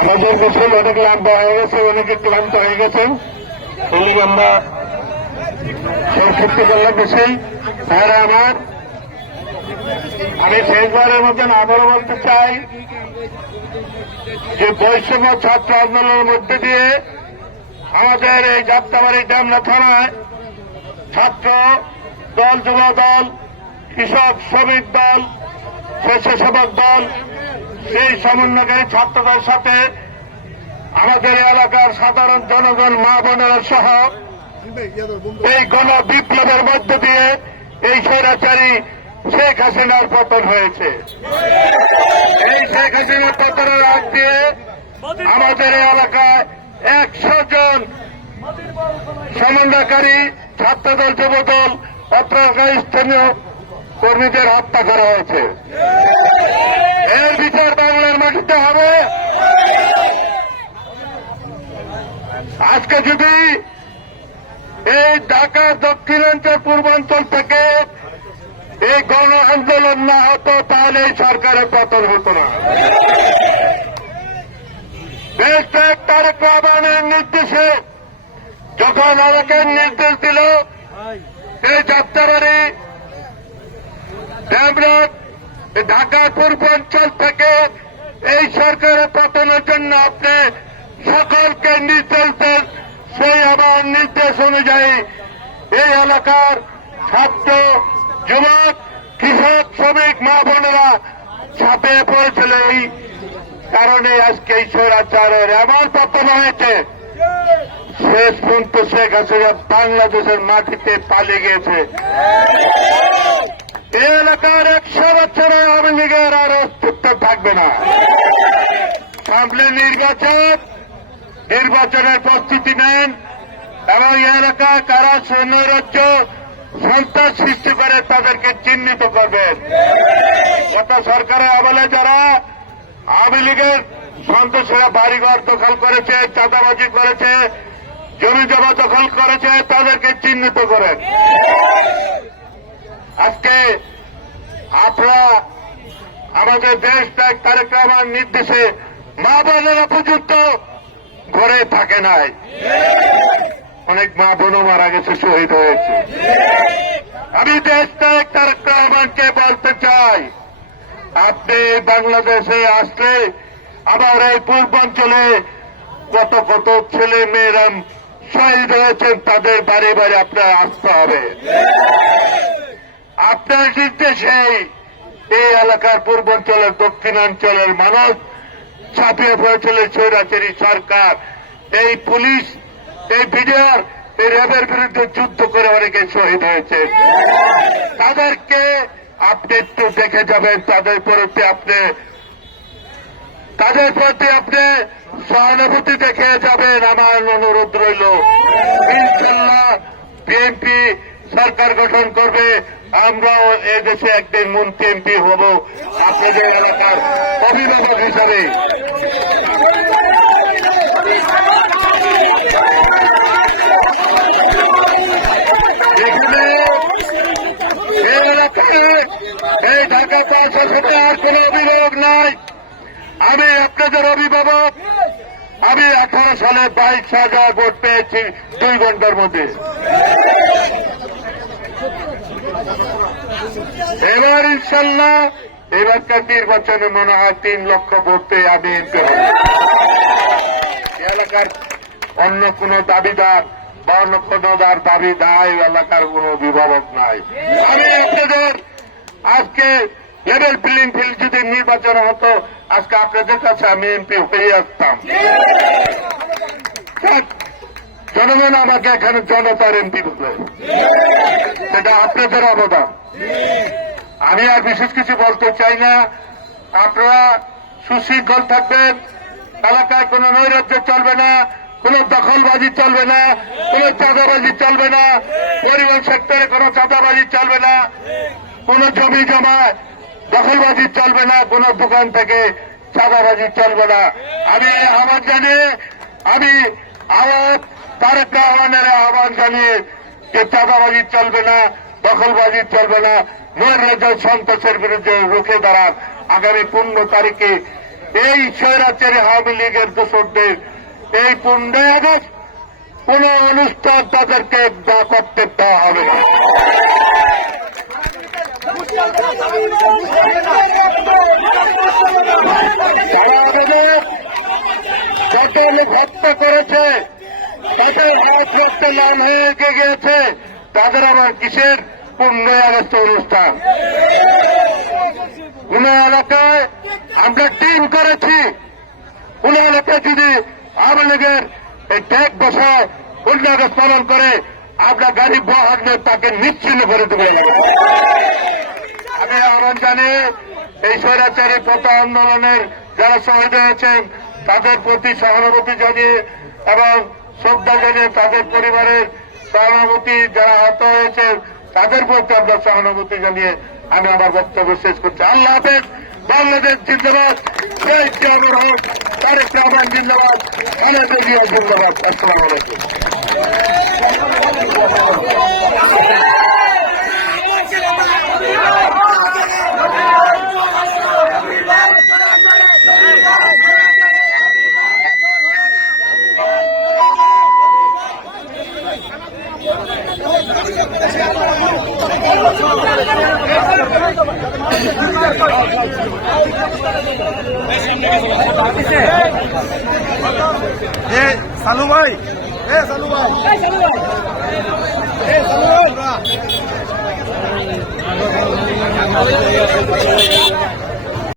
আমাদের মিছিল অনেক লম্বা হয়ে গেছে, অনেকে ক্লান্ত হয়ে গেছেন এই আমরা সংক্ষিপ্ত করলাম মিছিল ভাইরা আমার। আমি শেষবারের মতন আবারও বলতে চাই যে বৈষম্য ছাত্র আন্দোলনের মধ্যে দিয়ে আমাদের এই যাত্রাবাড়ি ডামনা থানায় ছাত্র দল, যুব দল, কৃষক, শ্রমিক দল, স্বেচ্ছাসেবক দল সেই সমন্বয়কারী ছাত্রদের সাথে আমাদের এলাকার সাধারণ জনগণ, মা বোনেরা সহ এই গণ বিপ্লবের মধ্য দিয়ে এই স্বৈরাচারী শেখ হাসিনার পতন হয়েছে। এই শেখ হাসিনার পতনের আগ দিয়ে আমাদের এলাকায় একশো জন সমন্বয়কারী, ছাত্রদল, যুবদল অত্র স্থানীয় কর্মীদের হত্যা করা হয়েছে। এর বিচার বাংলার মাটিতে হবে। আজকে যদি এই ঢাকা দক্ষিণাঞ্চল পূর্বাঞ্চল থেকে এই গণ আন্দোলন না হতো, তাহলে এই সরকারের পতন হতো না। ত্যাগ তারেক রহমানের নির্দেশে যখন আমাকে নির্দেশ দিল, এই যাত্রাবাড়ি ড্যামরোড ঢাকা পূর্বাঞ্চল থেকে এই সরকারের পতনের জন্য আপনি সকলকে নির্দেশ দেন, সেই আমার নির্দেশ অনুযায়ী এই এলাকার ছাত্র, যুবক, কৃষক, শ্রমিক, মা বোনেরা ছাপিয়ে পড়েছিল এই কারণে আজকে এই স্বৈরাচারের এমন পতন হয়েছে। শেষ পর্যন্ত শেখ হাসিনা বাংলাদেশের মাটিতে পালিয়ে গিয়েছে। এই এলাকার একশো বছরে আওয়ামী লীগের আর অস্তিত্ব থাকবে না। সামনে নির্বাচন, নির্বাচনের প্রস্তুতি নেন এবং এলাকায় কারা সৈন্যরাজ্য সন্ত্রাস সৃষ্টি করে তাদেরকে চিহ্নিত করবেন। গত সরকারের আমলে যারা আওয়ামী লীগের সন্ত্রাসীরা বাড়িঘর দখল করেছে, চাঁদাবাজি করেছে, জমি জমা দখল করেছে, তাদেরকে চিহ্নিত করেন। আজকে আপনারা আমাদের দেশ ত্যাগ তারেক রহমান নির্দেশে মা বোনেরা পর্যন্ত ঘরে থাকে নাই। অনেক মা বোনও মারা গেছে, শহীদ হয়েছে। আমি দেশ ত্যাগ তারেক রহমানকে বলতে চাই, আপনি বাংলাদেশে আসলে আবার এই পূর্বাঞ্চলে কত কত ছেলে মেয়েরা শহীদ হয়েছেন, তাদের বাড়ি বাড়ি আপনার আসতে হবে। আপনার নির্দেশেই এই এলাকার পূর্বাঞ্চলের দক্ষিণাঞ্চলের মানুষ ছাপিয়ে পড়েছিল স্বৈরাচারী সরকার। এই পুলিশ, এই বিডিআর এই র্যাবের বিরুদ্ধে যুদ্ধ করে অনেকে শহীদ হয়েছে। তাদেরকে আপনি একটু দেখে যাবেন, তাদের প্রতি আপনি, তাদের প্রতি আপনি সহানুভূতি দেখে যাবেন। আমার অনুরোধ রইল ইনশাল্লাহ বিএনপি সরকার গঠন করবে, আমরাও এ দেশে একদিন মন্ত্রী এমপি হব। আপনাদের এলাকার অভিভাবক হিসাবে। এই ঢাকা পাঁচশো সাথে আর কোন অভিভাবক নাই। আমি আপনাদের অভিভাবক, আমি আঠারো সালে বাইশ হাজার ভোট পেয়েছি দুই ঘণ্টার মধ্যে। এবার ইনশাল্লাহ এবারকার নির্বাচনে মনে হয় তিন লক্ষ ভোট আমি এমপি হব। এলাকার অন্য কোন দাবিদার বা অন্য কোন দাবি নাই এলাকার কোন অভিভাবক নাই। আমি আজকে লেভেল প্লেইং ফিল্ড যদি নির্বাচন হতো, আজকে আপনাদের কাছে আমি এমপি হয়ে আসতাম। জনগণ আমাকে এখানে জনতার এমপি বলে সেটা আপনাদের অবদান। আমি আর বিশেষ কিছু বলতে চাই না। আপনারা সুশৃঙ্খল থাকবেন। এলাকায় কোনো নৈরাজ্য চলবে না, কোনো দখলবাজি চলবে না, কোনো চাঁদাবাজি চলবে না, পরিবহন সেক্টরে কোনো চাঁদাবাজি চলবে না, কোনো জমি জমায় দখলবাজি চলবে না, কোনো দোকান থেকে চাঁদাবাজি চলবে না। আমি আমার জানিয়ে আমি আওয়াজ তারেক রহমানের আহ্বান জানিয়ে যে চাঁদাবাজি চলবে না, দখলবাজি চলবে না নৈরাজ্য সন্তোষের বিরুদ্ধে রুখে দাঁড়ান। আগামী পনেরো তারিখে এই স্বৈরাচারী আওয়ামী লীগের দোষরদের এই পনেরোই আগস্ট কোন অনুষ্ঠান তাদেরকে না করতে দেওয়া হবে। না যত লোক হত্যা করেছে তাদের হাত রক্ত নাম হয়ে গিয়েছে? তাদের আবার কিসের? পনেরোই আগস্ট অনুষ্ঠান। কোন এলাকায় আমরা টিম করেছি। কোন এলাকায় যদি আওয়ামী লীগের এই ট্যাগ বসায় পনেরো আগস্ট পালন করে, আমরা গাড়ি বহানে তাকে নিশ্চিন্ন করে দেবো। আমি আহ্বান জানি এই স্বৈরাচারী পথ আন্দোলনের যারা শহীদ হয়েছেন, তাদের প্রতি সহানুভূতি জানিয়ে এবং শ্রদ্ধা জানিয়ে তাদের পরিবারের সহানুভূতি যারা আহত হয়েছে, তাদের প্রতি আমরা সহানুভূতি জানিয়ে আমি আমার বক্তব্য শেষ করছি। আল্লাহ হাফেজ, বাংলাদেশ জিন্দাবাদ হক, তারেক জিন্দাবাদ, খালেদা জিয়া জিন্দাবাদ। আসসালাম আলাইকুম। এ সালু ভাই। এ সালু ভাই। এ সালু ভাই।